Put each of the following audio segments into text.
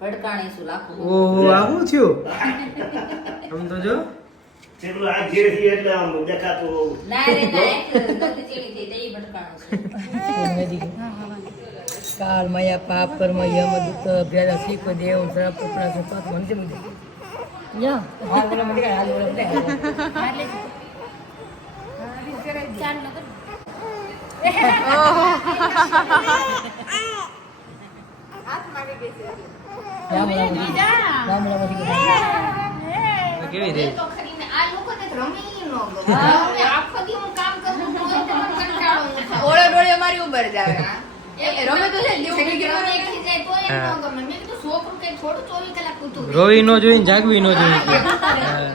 ભડકાણી છું લાખો. ઓહો આવું થયું આમ તો જો ચેકલો આ ઘેર થી એટલે આમ દેખાતું ના રે ના નથી ચેડી થઈ દઈ ભડકાણું છું. કાલ મયા પાપ કર્મ યમ દુઃખ અભ્યાસ શીખ દેવ શ્રાપ કપડા સુપાત મંજે મુજે યા હાલ બોલે મડે હાલ બોલે મડે ચાલ ન કર. કેવી રે તો ખરીને આ લોકો ને રમી નો ગમે. હવે આખો દી હું કામ કરું તો હોય તો મને કંટાળો ન થાય. ઓળે ડોળે મારી ઉપર જાવે એ રમે તો છે દેવું કે રમે એકલી જાય તો એમ ન ગમે. મેં કીધું છોકરું કઈ થોડું 24 કલાક કૂતું રહે. રોવી નો જોઈને જાગવી નો જોઈએ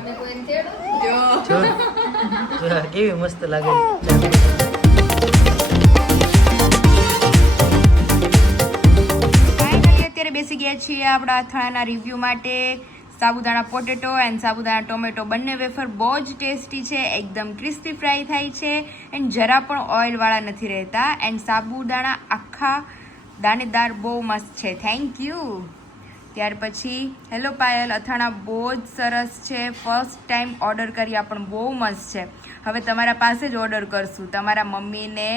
મેં કોઈને તેડું. જો કેવી મસ્ત લાગે ફાઇનલી અત્યારે બેસી ગયા છીએ આપણા અથાણાના રિવ્યૂ માટે. સાબુદાણા પોટેટો એન્ડ સાબુદાણા ટોમેટો બંને વેફર બહુ જ ટેસ્ટી છે, એકદમ ક્રિસ્પી ફ્રાય થાય છે એન્ડ જરા પણ ઓઇલવાળા નથી રહેતા એન્ડ સાબુદાણા આખા દાણેદાર બહુ મસ્ત છે. Thank you. ત્યાર પછી હેલો પાયલ, અથાણા બહુ જ સરસ છે, ફર્સ્ટ ટાઈમ ઓર્ડર કર્યા પણ બહુ મસ્ત છે. હવે તમારા પાસે જ ઓર્ડર કરશું. તમારા મમ્મીને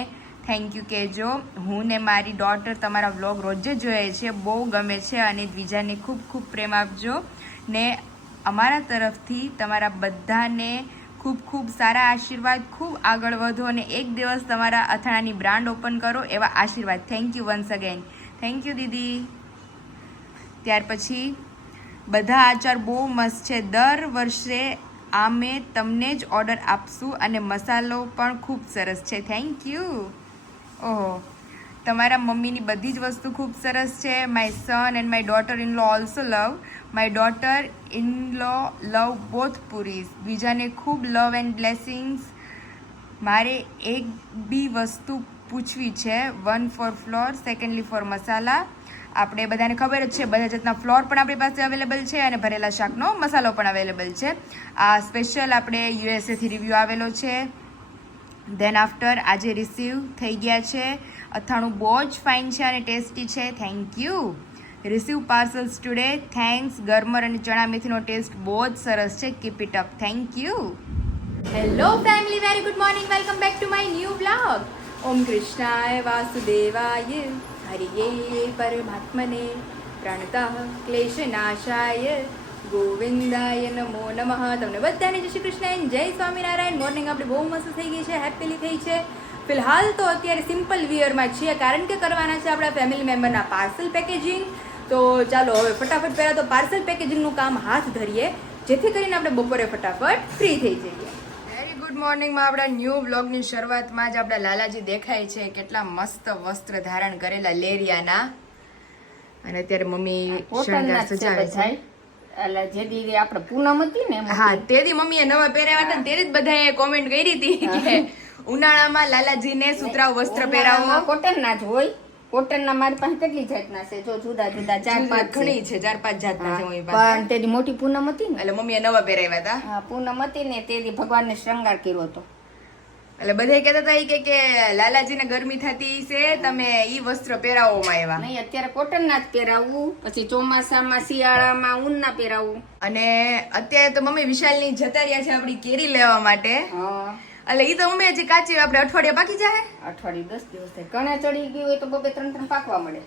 થેન્ક યુ કહેજો. હું ને મારી ડોટર તમારા વ્લોગ રોજે જોઈએ છે, બહુ ગમે છે અને બીજાને ખૂબ ખૂબ પ્રેમ આપજો ને અમારા તરફથી તમારા બધાને ખૂબ ખૂબ સારા આશીર્વાદ, ખૂબ આગળ વધો અને એક દિવસ તમારા અથાણાની બ્રાન્ડ ઓપન કરો એવા આશીર્વાદ. Thank you once again. Thank you દીદી. ત્યાર પછી બધા આચાર બહુ મસ્ત છે, દર વર્ષે અમે તમને જ ઓર્ડર આપશું અને મસાલો પણ ખૂબ સરસ છે. Thank you. ઓહો, તમારા મમ્મીની બધી જ વસ્તુ ખૂબ સરસ છે. My son and my daughter in law also love. My daughter in law love both puris. બીજાને ખૂબ લવ એન્ડ બ્લેસિંગ્સ. મારે એક બી વસ્તુ પૂછવી છે. One for flour, secondly for masala. આપણે બધાને ખબર જ છે બધા જાતના ફ્લોર પણ આપણી પાસે અવેલેબલ છે અને ભરેલા શાકનો મસાલો પણ અવેલેબલ છે. આ સ્પેશિયલ આપણે યુએસએથી રિવ્યૂ આવેલો છે. ધેન આફ્ટર આજે રિસીવ થઈ ગયા છે. અથાણું બહુ જ ફાઇન છે અને ટેસ્ટી છે. Thank you. Receive parcels today. Thanks. ગરમર અને ચણા મેથીનો ટેસ્ટ બહુ જ સરસ છે. Keep it up. Thank you. Hello family, very good morning. Welcome back to my new blog. ઓમ કૃષ્ણાય વાસુદેવાય હરિયે પરમાત્મને પ્રાણતઃ ક્લેશનાશાય ગોવિંદાય નમો નમઃ. તમને બધાને જય શ્રી કૃષ્ણ એન્ડ જય સ્વામિનારાયણ. મોર્નિંગ આપણી બહુ મસ્ત થઈ ગઈ છે, હેપીલી થઈ છે. ફિલહાલ તો અત્યારે સિમ્પલ વિયરમાં છીએ કારણ કે કરવાના છે આપણા ફેમિલી મેમ્બરના પાર્સલ પેકેજિંગ. તો ચાલો હવે ફટાફટ પહેલાં તો પાર્સલ પેકેજિંગનું કામ હાથ ધરીએ જેથી કરીને આપણે બપોરે ફટાફટ ફ્રી થઈ જઈએ. વેરી ગુડ મોર્નિંગમાં આપણા ન્યૂ બ્લોગની શરૂઆતમાં જ આપણા લાલાજી દેખાય છે, કેટલા મસ્ત વસ્ત્ર ધારણ કરેલા લેરિયાના. અને અત્યારે મમ્મી શણગાર સજાવે છે. એટલે જે દી આપણે પૂનમ હતી ને હા, તે દી મમ્મીએ નવા પહેરાવ્યા હતા ને તે જ બધાએ કોમેન્ટ કરી હતી કે ઉનાળામાં લાલાજીને સુતરાઉ વસ્ત્ર પહેરાવો. કોટન ના જ હોય. કોટન ના મારી પાસે કેટલી જાતના છે, જો જુદા જુદા 4-5 ઘણી છે, 4-5 જાતના છે મમ્મી પાસે. પણ તેની મોટી પૂનમ હતી ને એટલે મમ્મીએ નવા પહેરાવ્યા હતા. હા, પૂનમ હતી ને તેથી ભગવાનને શૃંગાર કર્યો હતો. એટલે બધા કહેતા હતા ઈ કે લાલાજીને ગરમી થતી છે, તમે ઈ વસ્ત્ર પહેરાવોમાં આવ્યા. નહીં, અત્યારે કોટન ના જ પહેરાવવું, પછી ચોમાસામાં શિયાળામાં ઊન ના પહેરાવવું. અને અત્યારે તો મમ્મી વિશાલની જતા રહ્યા છે આપણી કેરી લેવા માટે. હા, એટલે ઈ તો મમ્મી હજી કાચી આપણે અઠવાડિયા પાકી જાય. અઠવાડિયું 10 દિવસ થાય. કણે ચડી ગયું હોય તો 2-3 પાકવા મળે.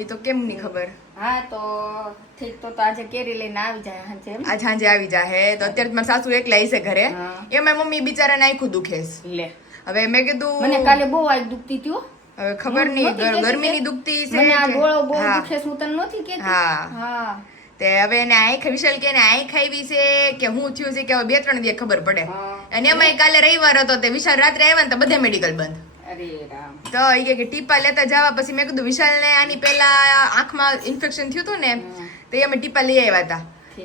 ઈ તો કેમ ની ખબર. હા, તો ઠીક. તો આજે કેરી લઈને આવી જાય હાંજે એમ. આજ સાંજે આવી જાય. તો અત્યારે મારા સાસુ એકલા હશે ઘરે. હા. એમાં મમ્મી બિચારા નાખ્યું દુખે છે. લે, હવે મેં કીધું મને કાલે બહુ આગ દુખતી હતી હો. હવે ખબર નહીં ગરમીની દુખતી છે મને આ કે- ગોળો બહુ હા. દુખે છે, હું તને નહોતી કહેતી. હા. હા. તે હવે એને આંખ વિશાલ કે એને આંખ આવી છે કે હું થયું છે કે હવે 2-3 દિવસ ખબર પડે. હા. અને એમાં કાલે રવિવાર હતો તે વિશાલ રાત્રે આવ્યા ને તો બધા મેડિકલ બંધ. અરે રામ. તો એ કે ટીપા લેતા જવા. પછી મેં કીધું વિશાલને આની પહેલા આંખમાં ઇન્ફેક્શન થયું હતું ને તો અમે ટીપા લઈ આવ્યા હતા.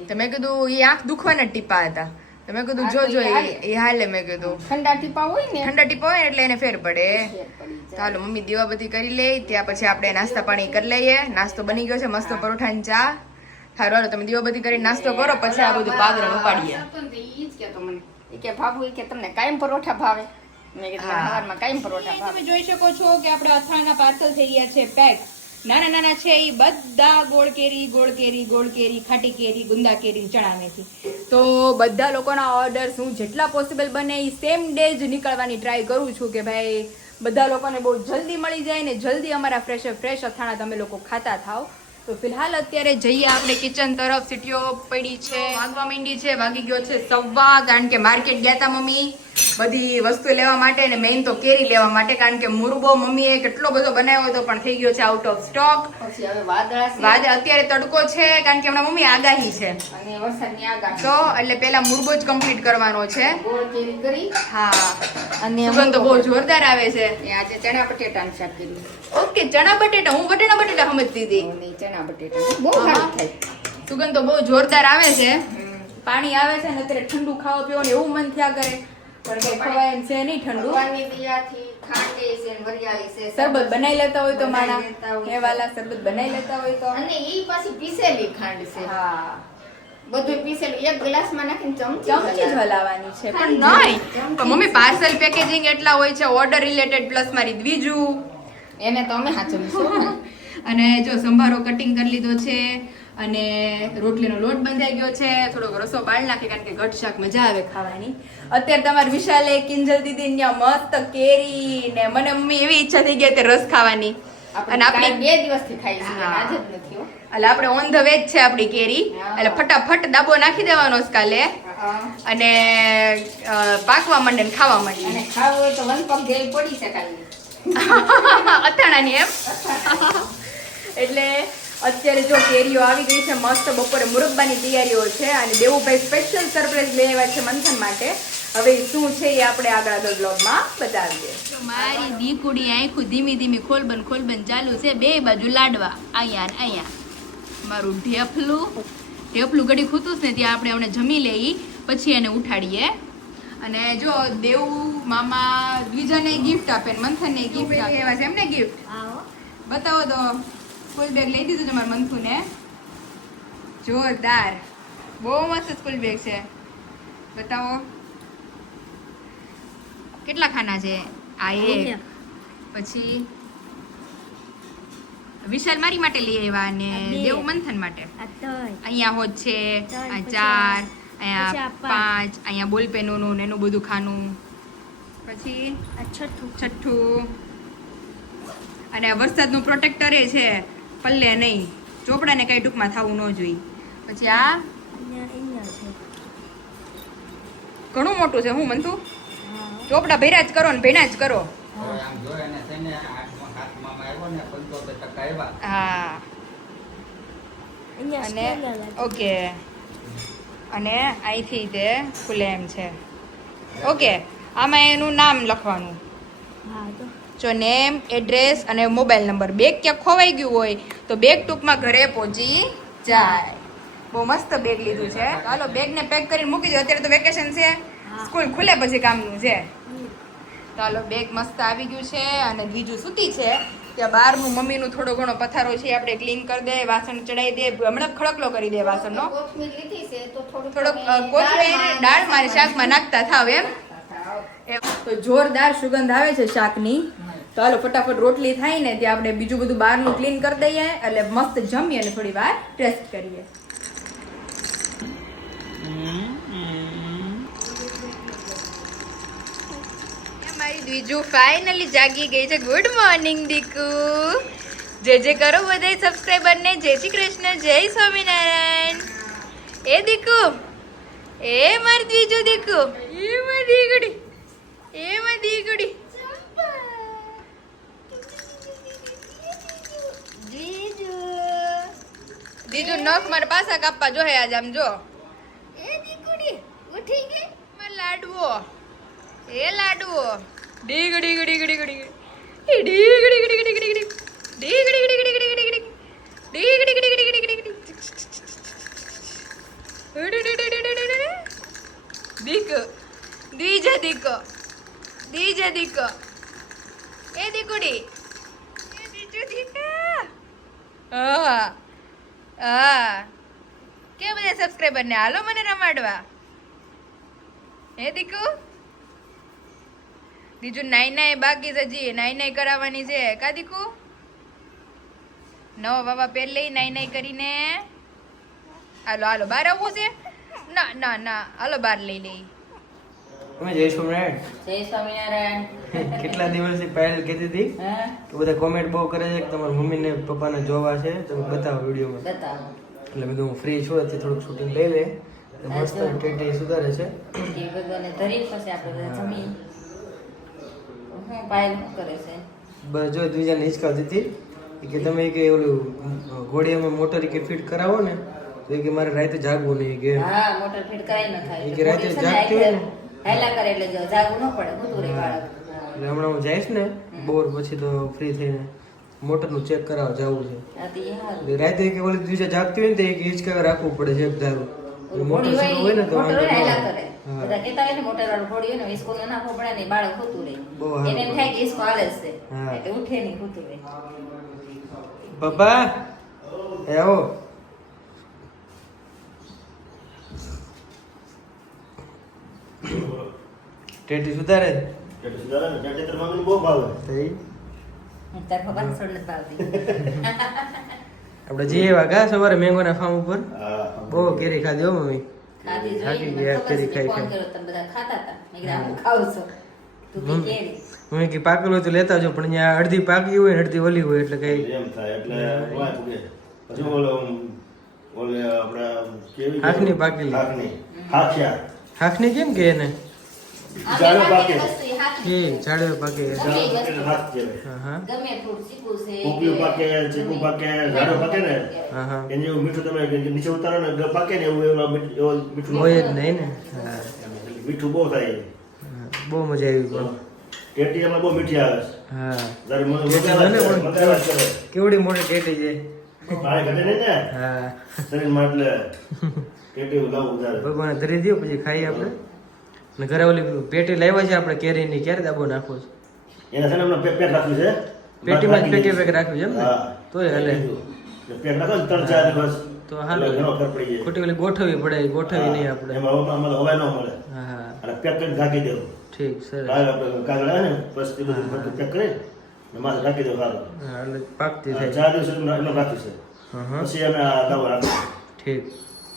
તો મેં કીધું એ આંખ દુખવાના ટીપા હતા. તો મેં કીધું હા, તો જો એ હાલે. એ હાલે. મેં કીધું ઠંડા ટીપા હોય ને ઠંડા ટીપા હોય એટલે એને ફેર પડે. ફેર પડી જાય. ચાલો મમ્મી દીવાબત્તી કરી લે, ત્યાં પછી આપણે નાસ્તા પાણી કરી લઈએ. નાસ્તો બની ગયો છે, મસ્ત પરોઠા ને ચા. સારું હાલો તમે દીવાબત્તી કરીને નાસ્તો કરો પછી આ બધું પાદરણ ઉપાડીએ. ઈ જ કહેતો મને. ઈ કે ભાભુ, ઈ કે તમને કાયમ પરોઠા ભાવે? મેં કીધું હા. સવારમાં કાયમ પરોઠા ભાવે. તમે જોઈ શકો છો કે આપણે અથાણાના પાર્સલ થઈ ગયા છે પેક. નાના નાના છે એ બધા ગોળ કેરી, ખાટી કેરી, ગુંદા કેરી, ચણા મેથી. તો બધા લોકોના ઓર્ડર્સ હું જેટલા પોસિબલ બને એ સેમ ડે જ નીકળવાની ટ્રાય કરું છું કે ભાઈ બધા લોકોને બહુ જલ્દી મળી જાય ને જલ્દી અમારા ફ્રેશ અથાણા તમે લોકો ખાતા થાવ. તો ફિલહાલ અત્યારે જઈએ આપણે કિચન તરફ. સીટીઓ પડી છે, વાગવા માંડી છે, વાગી ગયો છે 1:15, કારણ કે માર્કેટ ગયા હતા મમ્મી બધી વસ્તુ લેવા માટે ને મેઇન તો કેરી લેવા માટે, કારણ કે મુરબો મમ્મીએ કેટલો બધો બનાવ્યો હતો પણ થઈ ગયો છે આઉટ ઓફ સ્ટોક. પછી હવે વાદળા છે અત્યારે તડકો છે કારણ કે હમણાં મમ્મી આગાહી છે અને વરસાદની આગાહી. તો એટલે પેલા મુરબો જ કમ્પ્લીટ કરવાનો છે. ગોળ કેરી કરી હા, અને સુગંધ તો બહુ જોરદાર આવે છે. આજે ચણા બટેટાનું શાક કર્યું. ઓકે, ચણા બટેટા. હું બટેટા સમજતી હતી. નહીં, ચણા બટેટા બહુ સારું થાય. સુગંધ તો બહુ જોરદાર આવે છે. પાણી આવે છે ને અત્યારે ઠંડુ ખાવા પીવાનું એવું મન થયા કરે પણ કઈ ખવાય એમ છે નહીં ઠંડુ. ભગવાનની દયાથી ખાંડે છે ને વરિયાળી છે. શરબત બનાવી લેતા હોય તો માણા બનાવી લેતા હોય તો. હે વાલા શરબત બનાવી લેતા હોય તો. અને ઈ પાછી પીસેલી ખાંડ છે. હા, બધું પીસેલું એક ગ્લાસમાં નાખીને ચમચી જ હલાવવાની છે. પણ ખાલી નહીં, ચમચી. પણ મમ્મી પાર્સલ પેકેજિંગ એટલા હોય છે, ઓર્ડર રિલેટેડ પ્લસ મારી બીજું. એને તો અમે સાચવીશું. અને જો સંભારો કટિંગ કરી લીધો છે અને રોટલીનો લોટ બંધાઈ ગયો છે. થોડોક રસો બાળ નાખે કારણ કે ઘટ શાક મજા આવે ખાવાની. અત્યારે તમારે વિશાલે કિંજલ દીદી ત્યાં મસ્ત કેરી ને મને મમ્મી એવી ઈચ્છા થઈ ગઈ અત્યારે રસ ખાવાની. અને આપણે આપણી 2 દિવસથી ખાઈ છીએ, હા. આજે જ નથી હો. એટલે આપણે ઓન ધ વેજ છે આપણી કેરી. હા. એટલે ફટાફટ દાબો નાખી દેવાનો છે કાલે અને પાકવા માંડે ને ખાવા માંડે. અને ખાવું હોય તો વન પગ જેવી પડી છે કાલની. અથાણાની એમ. એટલે અત્યારે જો કેરીઓ આવી ગઈ છે મસ્ત. બપોરે મુરબ્બાની તૈયારીઓ છે અને દેવુભાઈ સ્પેશિયલ સરપ્રાઈઝ લઈ આવ્યા છે મંથન માટે. હવે ઈ શું છે એ આપણે આગળ બ્લોગમાં બતાવીએ. મારી દીકુડી આંખું ધીમી ધીમી ખોલબન ચાલુ છે, બે બાજુ લાડવા. અહીંયા ને અહીંયા મારું ઢેફલું ઘડી ખૂતું છે ને ત્યાં આપણે હમણાં જમી લઈ પછી એને ઉઠાડીએ. અને જો દેવ મામા બીજાને ગિફ્ટ આપે ને મંથનને ગિફ્ટ આપે એવા છે એમને ગિફ્ટ બતાવો તો. સ્કૂલ બેગ લઈ દીધું તમારા મંથુને. જોરદાર, બહુ મસ્ત સ્કૂલ બેગ છે. બતાવો કેટલા ખાના છે? આ એક, પછી વિશાલ મારી માટે લઈ આવ્યા અને દેવ મંથન માટે. અહીંયા હોત છે, આ 4, અહીંયા 5, અહીંયા બોલપેનોનું ને એનું બધું ખાનું. પછી છઠ્ઠું અને વરસાદનું પ્રોટેક્ટર એ છે, પલ્લે નહીં, ચોપડાને કઈ ટૂંકમાં થવું ન જોઈએ. પછી આ ઘણું મોટું છે. હું મનતું ચોપડા ભેરા જ કરો ને ભેના જ કરો. હા, અને ઓકે, અને અહીંથી તે ખુલે એમ છે. ઓકે, આમાં એનું નામ લખવાનું. જો નેમ, એડ્રેસ અને મોબાઈલ નંબર. બેગ ક્યાંક ખોવાઈ ગયું હોય તો બેગ ટૂંકમાં ઘરે પહોંચી જાય. બહુ મસ્ત બેગ લીધું છે. હાલો બેગને પેક કરીને મૂકી દો. અત્યારે તો વેકેશન છે, સ્કૂલ ખુલે પછી કામનું છે. ચાલો બેગ મસ્ત આવી ગયું છે અને બીજું સૂતી છે ત્યાં બહારનું મમ્મીનું થોડો ઘણો પથારો છે આપણે ક્લીન કરી દે, વાસણ ચડાવી દે, હમણાં ખડકલો કરી દે વાસણનો. કોથમીર લીધી છે તો થોડુંક થોડોક તમે કોથમીર દાળ મારે શાકમાં નાખતા થાવ એમ. તો જોરદાર સુગંધ આવે છે શાકની. તો હાલો ફટાફટ રોટલી થાય ને ત્યાં આપણે બીજું બધું બહારનું ક્લીન કરી દઈએ એટલે મસ્ત જમીએ અને થોડી વાર રેસ્ટ કરીએ. મારી દ્વિજુ ફાઇનલી જાગી ગઈ છે. ગુડ મોર્નિંગ દીકુ. જે કરો બધાય સબસ્ક્રાઇબર ને જય શ્રી કૃષ્ણ, જય સ્વામિનારાયણ. એ દીકુ, એ મારી દ્વિજુ દીકુ, એ મારી દીકડી, એ મારી દીકડી. દીજુ નખ મારે પાછા કાપવા જોહે આજ. આમ જો એ દીકુડી ઉઠી ગઈ. મારો લાડવો, એ લાડવો. ડીગડી ગડી ગડી ગડી એ ડીગડી ગડી ગડી ગડી ડીગડી ગડી ગડી ગડી ગડી ડીગડી ગડી ગડી ગડી ગડી દીક દીજે દીક દીજે દીક એ દીકુડી, એ દીજુ દીકા. હા હા, કે બધા સબસ્ક્રાઇબર ને હાલો મને રમાડવા. હે દીકુ, બીજું નાઈ બાકી છે, હજી નાઈ કરાવવાની છે કા દીકુ? નવો બાબા પહેલે નાઈ કરીને હાલો બહાર આવવું છે ના હાલો બહાર લઈ લઈ. તમે જય સ્વામિનારાયણ. જય સ્વામિનારાયણ. કેટલા દિવસથી પાયલ કહેતી હતી હા તો બધા કોમેન્ટ બહુ કરે છે કે તમારા મમ્મીને પપ્પાને જોવા છે તમે બતાવો વિડીયોમાં. બતાવો. એટલે મેં કીધું ફ્રી છું અત્યારે થોડુંક શૂટિંગ લઈ લે તો મસ્ત ટેટી સુધારે છે. એ ભગવાનને ધરી પછી આપણે બધા જમી હું પાયલ શું કરે છે બસ જો દ્વિજાને હિંચકાવતી હતી કે તમે કે ઓલું ઘોડિયામાં મોટર કે ફિટ કરાવો ને તો કે મારે રાતે જાગવું નહીં કે હા મોટર ફિટ કરાઈ ન થાય એ કે રાતે જાગતી હોય ને હેલા કરે એટલે જો જાગવું ન પડે હું રે બાળક. એટલે હમણાં હું જઈશ ને બોર પછી તો ફ્રી થઈને મોટરનું ચેક કરાવવા જવું છે. આથી હાલ એટલે રાતે કે ઓલી દિવસે જાગતી હોય ને તો એક હિંચકા રાખવું પડે છે એક ધારું એટલે મોટર ઘોડી શરૂ હોય ને તો મોટર વાંધો ન હેલા આવે. કરે હા. બધા કહેતા હોય ને મોટર વાળું ઘોડી હોય ને ઈસ્કો ન નાખવો પડે ને બાળક હોતું રહે બહુ સારું. એને એમ થાય કે ઈસ્કો હાલે જ છે હા. એટલે ઉઠે નહીં હોતું રહે. પપ્પા એ આવો. ટેટી સુધારે એટલે સુધારે ને ત્યાં તેતર માંગણી બહુ ભાવે. થઈ તાર ખબર છોડ નથી ભાવતી. આપણે જઈએ વાગા સવારે મેંગોના ફાર્મ ઉપર હા. બહુ કેરી ખાધી હો મમ્મી. ખાધી થાકી જોઈને મને ગયા, ખબર કેરી છે કે ખાઈ ફોન ખાઈ. કર્યો તમે બધા ખાતા હતા મેં કીધું હું ખાઉં છું તું કે કેરી મમ્મી કે પાકેલું હોય તો લેતા આવજો પણ ત્યાં અડધી પાકી હોય ને અડધી ઓલી હોય એટલે કઈ એમ થાય એટલે વાત ઉગે. પછી ઓલે આપણે કેવી હાથની પાકેલી. હાથની. હાથિયા. હાખની કેમ કે એને જાડો પાકે. વસ્તુ એ હાથ કે ઝાડવે પાકે જાડો પાકેલો હાથ કહેવાય. હા હા ગમે ફ્રૂટ ચીકુ છે કોકિયું પાકે, ચીકુ પાકે, ઝાડો પાકે ને હા હા એને જેવું મીઠું તમે નીચે ઉતારો ને પાકે ને એવું એવું મીઠું હોય જ નહીં ને. હા મીઠું બહુ થાય. હા. બહુ મજા આવી પણ ટેટી એમાં બહુ મીઠી આવે છે. હા જ્યારે ટેટી બને પણ મકાઈ કરે. કેવડી મોટી ટેટી છે. પાણી ઘટે નહીં ને હા શરીરમાં એટલે ટેટી લાવવું વધારે. ભગવાને ધરી દો પછી ખાઈએ આપણે ને ઘરે ઓલી પેટી લાવ્યા છે આપણે કેરીની ક્યારે દાબો નાખવો છે એના છે ને હમણાં પેક રાખ્યું છે. પેટીમાં જ પેટી પેક રાખ્યું છે એમ ને હા. તોય હાલે પેક રાખો ને 3-4 દિવસ તો એટલે હાલે ઘણો ફરક પડી જાય. ખોટી ઓલી ગોઠવવી પડે ગોઠવી નહીં આપણે એમાં આમાં હવા ન મળે હા હા અને પેક કરીને ઢાંકી દેવું. ઠીક સરસ કાગળ આવે ને પછી બધું પેક કરી ને માથે ઢાંકી દેવું સારું. હા એટલે પાકતી થાય 4 દિવસ સુધી એમને રાખ્યું છે. હા હા પછી અમે આ દવા રાખી ઠીક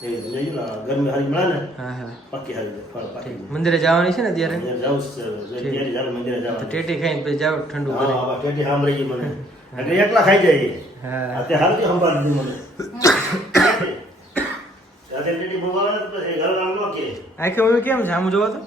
એ લઈ ને ગરમી હારી મળે ને હા હા પાકી હારી જાય, ફળ પાકી ઠીક મંદિરે જવાની છે ને ત્યારે જાય. જાઉં છે ત્યારે જાવ મંદિરે તો જવાનું. ટેટી ખાઈને પછી જાઓ ઠંડુ હા કરી હા ટેટી સાંભળી ગઈ મને એટલે એકલા ખાઈ જાય. હા અત્યારે હાલ કે સંભાળી દીધું મને ત્યારે ટેટી બોલાવે ને પછી ઘર વાળા ન કે આખે મમ્મી કેમ છે આમ જોવો તો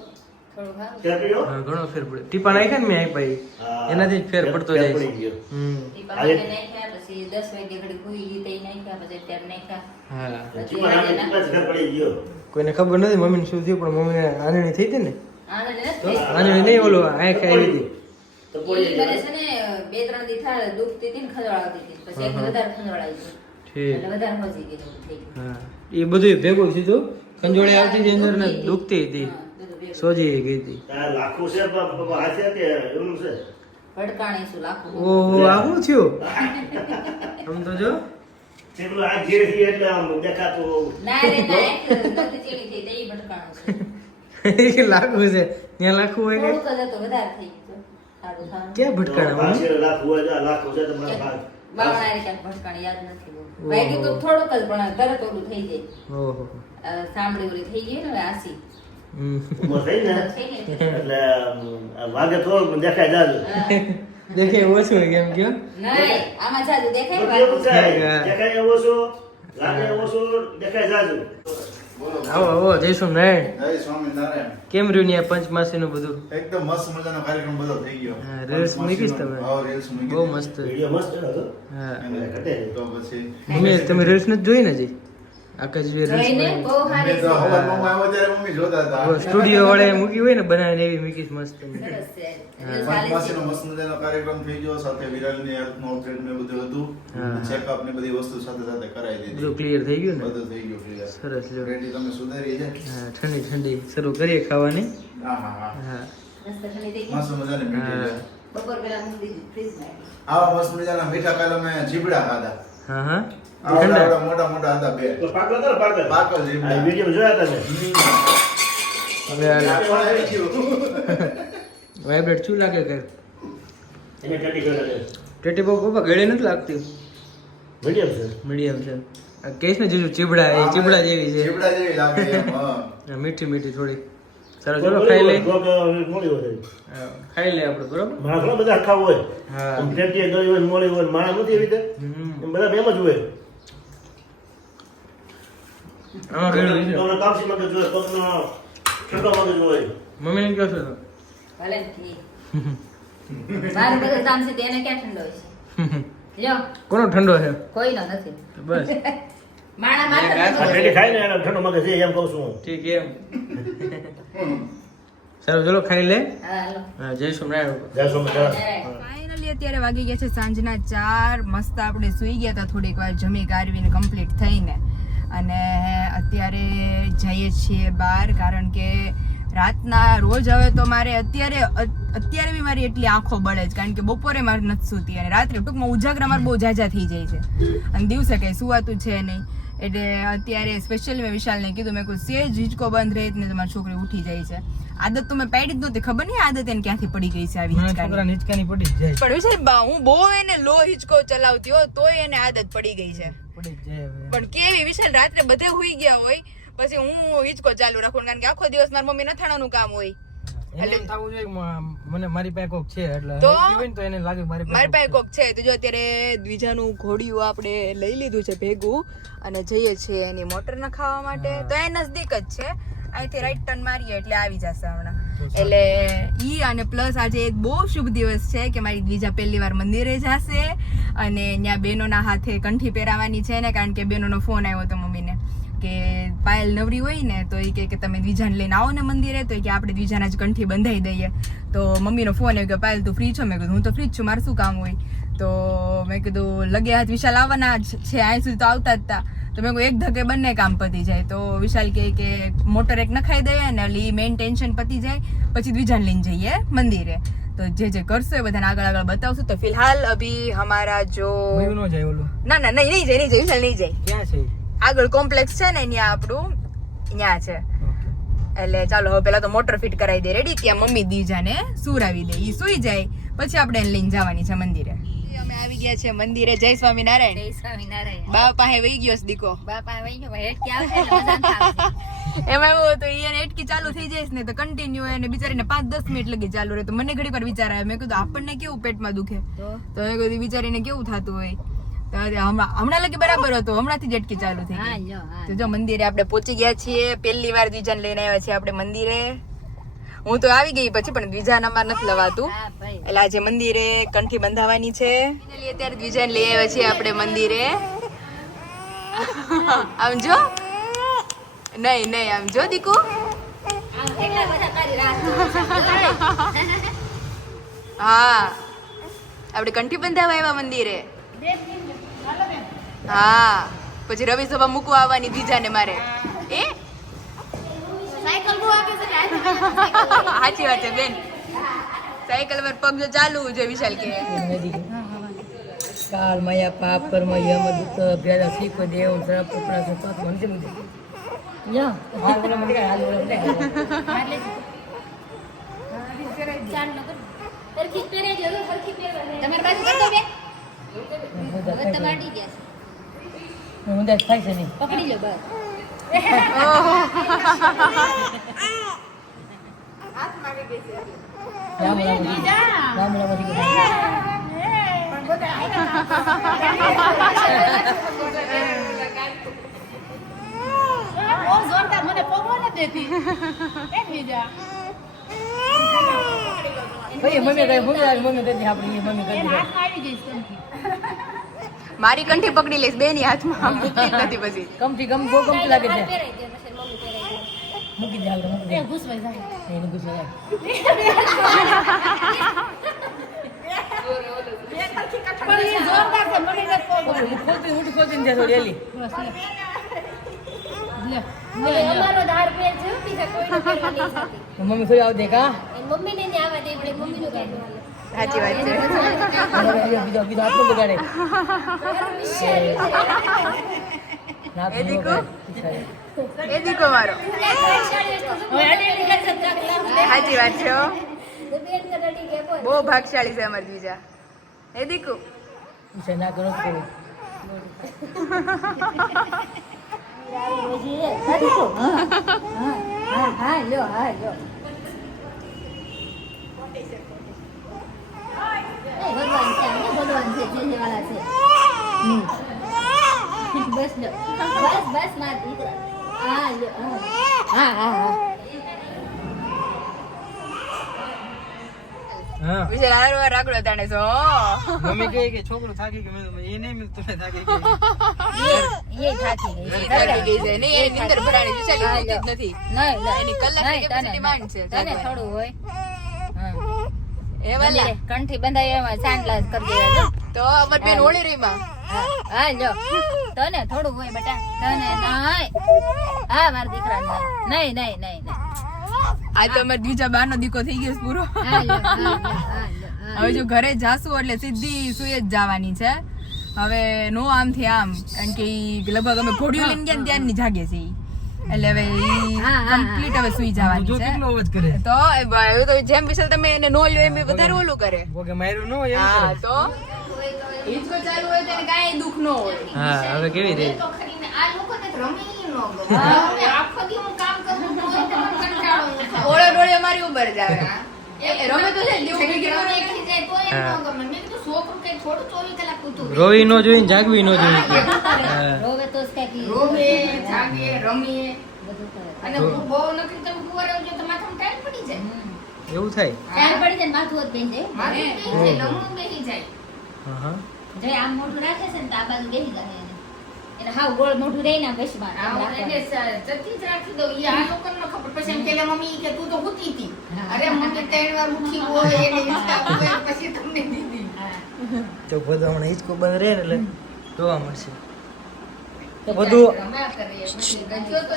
થોડું ખાવ ત્યાં પીડો? હા ઘણો ફેર પડે ટીપા નાખ્યા ને મેં આપ્યા હા. એનાથી જ ફેર પડતો ફેર જાય પડી છે ગયો. હમ એ પાણી નાખ્યા પછી 10 વાગે ઘડી ભૂઈ ગઈ તઈ નાખ્યા પછી અત્યારે નાખ્યા હા ચીપા નાખી, ચીપા જ ફેર પડી ગયો. કોઈને ખબર નથી મમ્મીને શું થયું પણ મમ્મીને આનણી થઈ હતી ને આનંદ તો નથી આનણી નહીં ઓલું આંખ આવી હતી તો એ પડી મને ગયો. છે ને 2-3 દી થાય દુખતી હતી ને ખંજવાળાતી હતી પછી એક વધારે ખંજવાળાઈ ગઈ ઠીક એટલે વધારે મજી ગઈ એવું થઈ ગયું. હા એ બધું ભેગું થયું ખંજોળે આવતી હતી અંદર ને દુખતી હતી હા, બધું ભેગું. સોજી ગઈ હતી આ લાખો છે હાથે કે એમનું છે? ભડકાણી શું લાખું ઓહો આ શું થયું આમ તો જો તે પેલું આ ઘેર થી એટલે આમ દેખાતું. ના રે ના એક નથી ચેડી થઈ તઈ ભડકાણું છે લાખું છે ત્યાં લાખું હોય કે થોડુંક જ હતું વધારે થઈ ગયું સારું સારું ક્યાં ભટકાણા મમ્મી? પાછળ લાખ હોય છે, આ લાખો છે તમારા ભાગ. બાવણા રે ક્યાંક ભટકાણી યાદ નથી બહુ વાગ્યું તો થોડુંક જ પણ તરત ઓલું થઈ જાય ઓહો સાંભળી ઓલી થઈ ગઈ ને હવે આસી હમ. ઉંમર થઈ ને થઈ ગઈ ને. એટલે વાગે થોડું દેખાય જાજુ. દેખે ઓછું હોય કેમ કયો નહીં આમાં જાજુ દેખાય બધું એવું બાકી. થાય. દેખાય એવો છો, લાગે એવો છો, દેખાય જાજુ. આવો આવો જયસુમ નારાયણ જય સ્વામિનારાયણ. કેમ રહ્યું ને આ પંચમાસી નું બધું એકદમ મસ્ત મજાનો કાર્યક્રમ બધો થઈ ગયો. હા, reels મૂકીશ તમે? હા, reels મૂકી બહુ દીધી. મસ્ત વિડીયો મસ્ત છે ને તો? હા એટલે ઘટે નહીં. તો પછી મમ્મી તમે રીલ્સ નથી જોઈ ને જી આકાશજી રીલ્સ જોઈને બહુ સારી મમ્મી તો છે. હવારમાં હું આવ્યો ત્યારે મમ્મી જોતા હતા. સ્ટુડિયો વાળાએ મૂકી હોય ને બનાવીને એવી મૂકીશ મસ્ત સરસ છે. હા. Reels સારી છે. પંચમાસીનો મસ્ત મજાનો કાર્યક્રમ થઈ ગયો. સાથે વિરાલની હેલ્થનો અપડેટ ને બધું હતું. હા. ચેકઅપ ને બધી વસ્તુ સાથે સાથે કરાવી બધું દીધી. ક્લિયર થઈ ગયું ને બધું થઈ ગયું clear. સરસ લ્યો રેડી તમે સુધારી છે? હા ઠંડી ઠંડી શરૂ કરીએ ખાવાની હા હા હા. હા મસ્ત ઠંડી થઈ ગઈ. મસ્ત મજાની મીઠી છે. બપોર પહેલા મૂકી દીધી ફ્રીજમાં. આવા મસ્ત મજાના મીઠા કાલે મેં ચીબડા ખાધા. હા હા આવડા ઠંડા આવડા મોટા મોટા હતા બે. તો પાકલ કરો, પાકલ. પાકલ આ ચીબડા. વિડીયો જોયા તમે? હવે આ આપણે આવી ગયું. વાઇબ્રેટ શું લાગે કે એને ટેટી કરે છે. ટેટી બહુ પપ્પા ગળે નથી લાગતી મીડિયમ છે. મીડિયમ છે. કહીશ ને જીજુ ચીબડા એ ચીબડા જેવી છે. ચીબડા જેવી લાગે એમ, હા. મીઠી મીઠી થોડી. ચાલો ચલો ખાઈ લે. મોડી હોય. ખાઈ લે આપણે બરોબર. મારા ઘણા બધા ખાવું હોય. હા. આમ ટેટી ગળી હોય મોડી હોય મારા નથી એવી રીતે. એમ બધા એમ જ હોય. આમાં ગળ્યું છે. તમને કાપસી મગજ જોઈએ, પગનો ઠંડો મગજ હોય. મમ્મીને કહો છો તો? ભલે ને ઠીક. મારું બધું કામ છે તેને ક્યાં ઠંડો હોય છે? લ્યો, કોનો ઠંડો છે? કોઈનો નથી. તો બસ માણા માત્ર આ ઠંડો ટેટી ખાય ને એને ઠંડો મગજ છે એમ કહું છું હું. ઠીક એમ. સારું ચલો ખાઈ લે. હા, હાલો. હા, જય સોમનારાયણ. જય સોમનાથ. ફાઇનલી અત્યારે વાગી ગયા છે સાંજના 4. મસ્ત આપણે સૂઈ ગયા હતા થોડીક વાર જમી કારવીને કમ્પ્લીટ થઈને, અને અત્યારે જઈએ છીએ બહાર, કારણ કે રાતના રોજ હવે તો મારે અત્યારે બી મારી એટલી આંખો બળે છે, કારણ કે બપોરે મારે નથી સૂતી અને રાત્રે ટૂંકમાં ઉજાગરા મારે બહુ ઝાઝા થઈ જાય છે અને દિવસે કંઈ સુવાતું છે નહીં. એટલે અત્યારે સ્પેશિયલી મેં વિશાલને કીધું, મેં કોઈ સેજ હિંચકો બંધ રહે ને તમારી છોકરી ઉઠી જાય છે. આદત તો મેં પાડી જ નહોતી, ખબર નહીં આદત એને ક્યાંથી પડી ગઈ છે આવી હિંચકાની. હિંચકાની પડી જ જાય. પણ વિશાલ હું બહુ એને લો હિંચકો ચલાવતી હોય તોય એને આદત પડી ગઈ છે. પડી જ જાય હવે. પણ કેવી વિશાલ, રાત્રે બધે હુઈ ગયા હોય પછી હું હિંચકો ચાલુ રાખું, કારણ કે આખો દિવસ મારી મમ્મી નથાણાનું કામ હોય. એને એમ થવું જોઈએ કે મને મારી પાસે કોક છે, એટલે તો હોય ને તો એને લાગે મારી પાસે કોક છે. તો જો અત્યારે દ્વિજાનું ઘોડિયું આપણે લઈ લીધું છે ભેગું અને જઈએ છીએ એની મોટર નખાવા માટે. તો એ નજદીક જ છે, અહીંથી રાઈટ ટર્ન મારીએ એટલે આવી જશે હમણાં. એટલે ઈ અને પ્લસ આજે એક બહુ શુભ દિવસ છે કે મારી દ્વિજા પહેલી વાર મંદિરે જશે અને ત્યાં બહેનોના હાથે કંઠી પહેરાવાની છે ને, કારણ કે બહેનોનો ફોન આવ્યો હતો મમ્મીને કે પાયલ નવરી હોય ને તો એ કે તમે દ્વિજાને લઈને આવો ને મંદિરે, તો કે આપણે દ્વિજાના જ કંઠી બંધાઈ દઈએ. તો મમ્મીનો ફોન આવ્યો કે પાયલ તું ફ્રી છો? મેં કીધું હું તો ફ્રી જ છું, મારું શું કામ હોય? તો મેં કીધું લગે હાથ વિશાલ આવવાના જ છે, અહીં સુધી તો આવતા જ હતા. તો મેં એક ધકે બંને કામ પતી જાય. તો વિશાલ કે મોટર એક નખાઈ દઈએ ને એટલે મેઇન ટેન્શન પતી જાય, પછી દ્વિજાને લઈને જઈએ મંદિરે. તો જે કરશો એ બધાને આગળ બતાવશું. તો ફિલહાલ અભી હમારા જો ન જાય ઓલું. ના નહીં જાય વિશાલ નહીં જાય. ક્યાં છે? આગળ કોમ્પ્લેક્સ છે ને ત્યાં આપણું ત્યાં છે. એટલે ચાલો હવે પેલા તો મોટર ફિટ કરાવી દે રેડી, ત્યાં મમ્મી દીજાને સુરાવી દે, ઈ સુઈ જાય પછી આપણે એને લઈને જવાની છે મંદિરે. અમે આવી ગયા છે મંદિરે. જય સ્વામિનારાયણ. જય સ્વામિનારાયણ. બા પાસે વહી ગયો છે દીકો. બાપા વહી ગયો, હેઠી આવશે એટલે મજા ન આવશે. એમાં એવું હતું એને હેટકી ચાલુ થઈ જાય ને તો કન્ટિન્યુ એને બિચારીને 5-10 મિનિટ લગી ચાલુ રહે. તો મને ઘડી પર વિચાર આવે, મેં કીધું આપણને કેવું પેટમાં દુખે, તો મેં કીધું બિચારીને કેવું થતું હોય. તો હમણાં લગી બરાબર હતું, હમણાંથી જ હેટકી ચાલુ થઈ હા, ગઈ. લ્યો, હા. તો જો મંદિરે આપણે પહોંચી ગયા છીએ. પહેલી વાર દ્વિજાને લઈને આવ્યા છીએ આપણે મંદિરે. હું તો આવી ગઈ પછી પણ દ્વિજાને અમારે નથી લવાતું, હા, ભાઈ. એટલે આજે મંદિરે કંઠી બંધાવાની છે. અત્યારે દ્વિજાને લઈ આવ્યા છીએ આપણે મંદિરે. આમ જો, નહીં આમ જો દીકુ. આમ કેટલા બધા તારી રાહ જોવે છે. હા આપણે કંઠી બંધાવા આવ્યા મંદિરે. હા પછી રવિ સભા મૂકવા આવવાની દ્વિજાને મારે. એ સાયકલ બહુ આપે છે ને, સાચી વાત છે બેન, સાયકલ પર પગ જો ચાલુ છે વિશાલ કે. કાલ મયા પાપ કર્મ યમ દૂત અભ્યાસ શીખો દેવ સરા પોપડા સુપાત મનસે મુદે યા હાલ બોલા મને હાલ બોલા મને ચાલ ન કર. સરખી પહેરે જો, સરખી પહેરે. તમારી બાજુ કરતો બે. હવે તમે અડી ગયા છે. હું દે થાય છે નહીં પકડી લો બસ. રામ રામ રામ રામ ઓ જોરદાર, મને પગો ન દેતી. એક બીજા. ભાઈ મમ્મી કઈ મમ્મી કરી આપણી મમ્મી કરી હાથમાં આવી ગઈ છે કંઠી. મારી કંઠી પકડી લઈશ બેની હાથમાં, આમ મૂકતી જ નથી પછી. કમથી કમ બહુ કમથી લાગે છે પહેરાઈ દે, પછી મમ્મી પહેરાઈ દે. મૂકી દે હાલ મૂકી એ દે ઘૂસવાઈ જાય. એને ગુસ્સો થાય પણ એ જોરદાર છે, મને નથી પગો. ખોલતી ને થોડી એલી બસ લે. લે અમારો ધાર પેર છે, બીજા કોઈનો પહેરવા નહીં થતી. મમ્મી થોડી આવ દે કા એ મમ્મીને ને આવવા દે, એટલે મમ્મીનું કાંઈ ન હાલે. સાચી વાત છે. બીજો બીજો હાથ બગાડે એ દીકો, એ દીકો મારો. સાચી વાત છે હો. બહુ ભાગશાળી છે અમારી બીજા. એ દીકુ ના કરો કરો હા લ્યો હા લ્યો ભગવાન છે ભગવાન છે જે વાળા છે બસ લો બસ બસ માર દીકરા હા લ્યો હા હા હા હા વિચાર હારવાર આગળ તાણે છો મમ્મી કહે કે છોકરો થાકી ગયો મેં કીધું, એ નહીં મેં તમે થાકી ગઈ એ થાકી ગઈ છે થાકી ગઈ છે નહીં એની નીંદર ભરાણી વિચારી જ નથી નહીં એની કલાકની કેપેસિટી માંડ છે તને થોડું હોય એ વાલા કંઠી બંધાય એમાં સાંડલા કરી દેવા તો અમાર બેન ઓળી રહી માં હા લ્યો તને થોડું હોય બેટા તને નહીં હા મારા દીકરા નહીં નહીં નહીં નહીં આ તો અમાર બીજા બાર નો દીકો થઈ ગયો છે પૂરો હા લ્યો હા લ્યો હા લ્યો હવે જો ઘરે જાશું એટલે સીધી સુઈ જ જવાની છે હવે નો આમથી આમ કારણ કે ઈ લગભગ અમે ઘોડીઓ લઈને ગયા ને ત્યારની જાગે છે ઈ. એટલે હવે ઈ કમ્પ્લીટ હવે સુઈ જવાની જો છે કેટલો અવાજ કરે તો એવું તો જેમ વિશાલ તમે એને નો લ્યો એમ એ વધારે ઓલું કરે ઓકે માર્યું ન હોય એમ હા કરે તો હિંચકો ચાલુ હોય તો એને કાંઈ દુઃખ ન હોય હા હવે કેવી રહી તો ખરીને આ લોકોને રમી ન ગમે આખો દી હું કામ કરું તો હોય તો મને કંટાળો આવે ઓળે ડોળે મારી ઉપર જ આવે એ રમે તો છે દેવું રમી ગયું એકલી જાય તો એમ ન ગમે મેં કીધું છોકરું કઈ થોડું 24 કલાક પૂતું રોવી ન જોઈને જાગવી ન જોઈએ હા રોવે તો કઈક રોવે જાગે રમે બધું કરે અને હું બહુ નકરી તમે કુંવર આવજો તો માથામાં ટાઈમ પડી જાય એવું થાય ચાર પડી જાય માથું જ બેન જાય માથું બેસી જાય લમણું બેસી જાય હા હા જો આમ મોઢું રાખે છે ને તો આ બાજુ બેસી જાય એને હાવ ગોળ મોઢું રહી ના બેસી માં આમ એને રાખવાનું. જતી જ રાખી દઉં ઈ આ લોકોને ન ખબર પછી એમ કે લે મમ્મી કે તું તો હુતી હતી અરે મને 3 વાર ઉઠી હોય એને હિસાબ હોય પછી તમને દીધી હા. તો બધું હમણાં હિંચકો બંધ રહે ને એટલે જોવા મળશે એ બધું રમ્યા કરે પછી ગજ્યો તો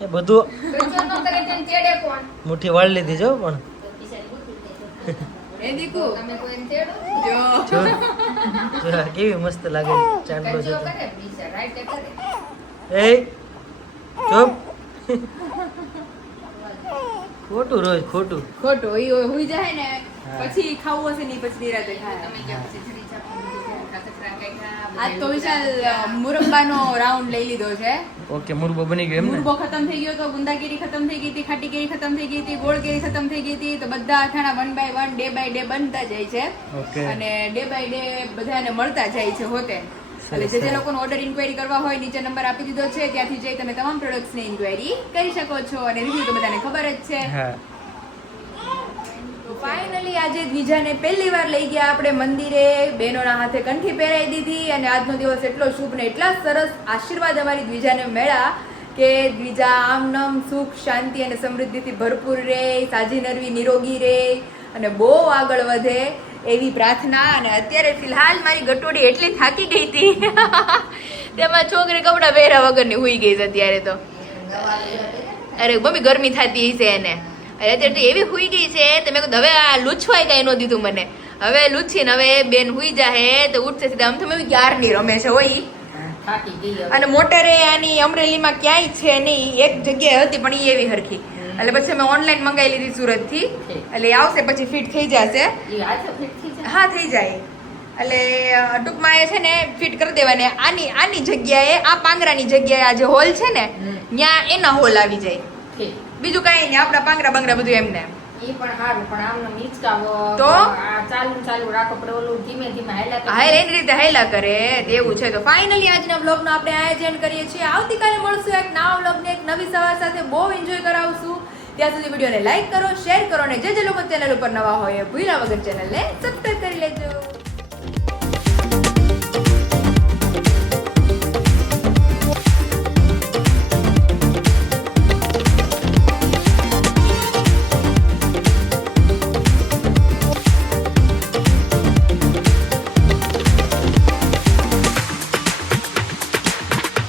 એ બધું ગજ્યો ન કરે તો ચેડે કોણ મુઠ્ઠી વાળી લીધી જો પણ તો બિચારી ઉઠી ગઈ તો. એ દીકુ તમે કોઈ ચેડો જો જો જો કેવી મસ્ત લાગે ચાંદલો છે ગજ્યો તો. કરે બીજા રાઈટે કરે એ ચૂપ ખોટું રોજ ખોટું ખોટો ઈ હોઈ જાય ને હા. પછી ખાવું હશે ને પછી નિરાતે ખાય તમે જ્યાં પછી જરી ચાપા આજ તો વિશાલ મુરબ્બાનો રાઉન્ડ લઈ લીધો છે ઓકે મુરબો બની ગયો એમ ને મુરબ્બો ખતમ થઈ ગયો તો ગુંદાગીરી ખતમ થઈ ગઈ હતી ખાટી કેરી ખતમ થઈ ગઈ હતી ગોળ કેરી ખતમ થઈ ગઈ હતી તો બધા અથાણા 1 by 1 ડે બાય ડે બનતા જાય છે ઓકે અને ડે બાય ડે બધાને મળતા જાય છે હોતે એટલે જે લોકોનો ઓર્ડર ઇન્ક્વાયરી કરવા હોય નીચે નંબર આપી દીધો છે ત્યાંથી જઈ તમે તમામ પ્રોડક્ટ્સની ઇન્ક્વાયરી કરી શકો છો અને રિવ્યુ તો બધાને ખબર જ છે હા તો ફાઇનલી આજે દ્વિજાને પહેલી વાર લઈ ગયા આપણે મંદિરે બહેનોના હાથે કંઠી પહેરાવી દીધી અને આજનો દિવસ એટલો શુભ ને એટલા સરસ આશીર્વાદ અમારી દ્વિજાને મળ્યા કે દ્વિજા આમ નમ સુખ શાંતિ અને સમૃદ્ધિથી ભરપૂર રહે સાજી નરવી નિરોગી રહે અને બહુ આગળ વધે એવી પ્રાર્થના અને અત્યારે ફિલહાલ મારી ગટોડી એટલી થાકી ગઈ હતી તેમાં છોકરી કપડાં પહેર્યા વગરની હુઈ ગઈ છે અત્યારે તો અરે મમ્મી ગરમી થતી હશે એને અરે અત્યારે તો એવી હુઈ ગઈ છે તો મેં કીધું હવે આ લૂછવાય કઈ ન દીધું મને હવે લૂછીને હવે બેન હુઈ જાહે તો ઉઠશે સીધા આમ તો મેં ક્યારની રમે છે હોય થાકી ગઈ હવે. અને મોટરે આની અમરેલીમાં ક્યાંય છે નહીં એક જગ્યાએ હતી પણ ઈ એવી હરખી એટલે પછી મેં ઓનલાઈન મંગાવી લીધી સુરતથી એટલે એ આવશે પછી ફિટ થઈ જશે ઈ હાથે ફિટ થઈ જાય હા થઈ જાય એટલે ટૂંકમાં એ છે ને ફિટ કરી દેવાને આની જગ્યાએ આ પાંગરાની જગ્યાએ આ જે હોલ છે ને ત્યાં એના હોલ આવી જાય ઠીક. બીજું કાંઈ નહીં આપણા પાંગરા બંગરા બધું એમને એમ. ઈ પણ સારું પણ આમને મીચકાવો તો? આ ચાલુ રાખો પડે ઓલું ધીમે ધીમે હાલ્યા કરે. હા એની રીતે હાયલા કરે તેવું છે તો ફાઇનલી આજના બ્લોગનો આપણે આયોજન કરીએ છીએ આવતીકાલે મળશું એક નવા બ્લોગને એક નવી સવાર સાથે બહુ એન્જોય કરાવશું ત્યાં સુધી વિડીયોને લાઈક કરો શેર કરો અને જે લોકો ચેનલ ઉપર નવા હોય એ ભૂલ્યા વગર ચેનલને સબસ્ક્રાઇબ કરી લેજો